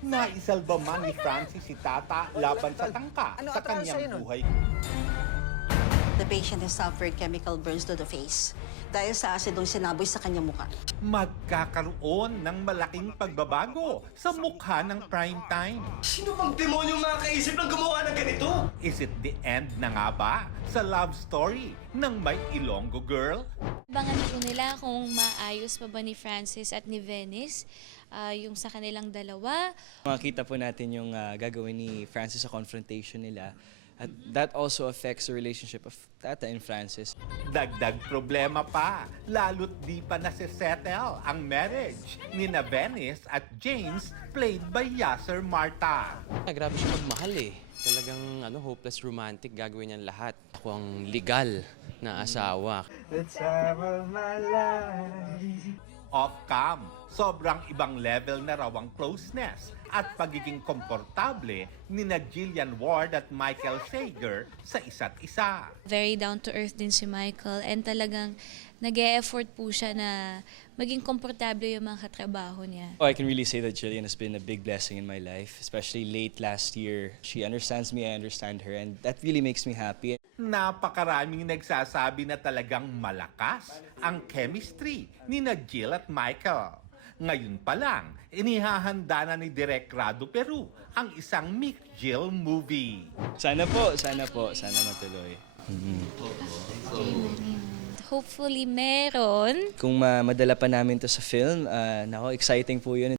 Naisalba man ni Francis si Tata laban sa tangka sa kanyang buhay. The patient has suffered chemical burns to the face dahil sa asidong sinaboy sa kanyang mukha. Magkakaroon ng malaking pagbabago sa mukha ng prime time. Sino bang demonyo makakaisip ng gumawa ng ganito? Is it the end na nga ba sa love story ng may Ilonggo girl? Abangan po nila kung maayos pa ba ni Francis at ni Venice yung sa kanilang dalawa. Makita po natin yung gagawin ni Francis sa confrontation nila. At that also affects the relationship of Tata and Francis. Dagdag problema pa, lalo't di pa nasisettle ang marriage ni na Venice at James played by Yasser Marta. Grabe siya magmahal eh. Talagang hopeless romantic, gagawin niyan lahat. Ako ang legal na asawa. Off-cam, sobrang ibang level na raw ang closeness at pagiging komportable ni na Jillian Ward at Michael Sager sa isa't isa. Very down to earth din si Michael and talagang nag-e-effort po siya na maging komportable yung mga katrabaho niya. I can really say that Jillian has been a big blessing in my life, especially late last year. She understands me, I understand her, and that really makes me happy. Napakaraming nagsasabi na talagang malakas ang chemistry ni na Jill at Michael. Ngayon pa lang, inihahanda na ni Direk Rado Peru ang isang Mick Jill movie. Sana matuloy. Hopefully meron. Kung madala pa namin to sa film, exciting po yun.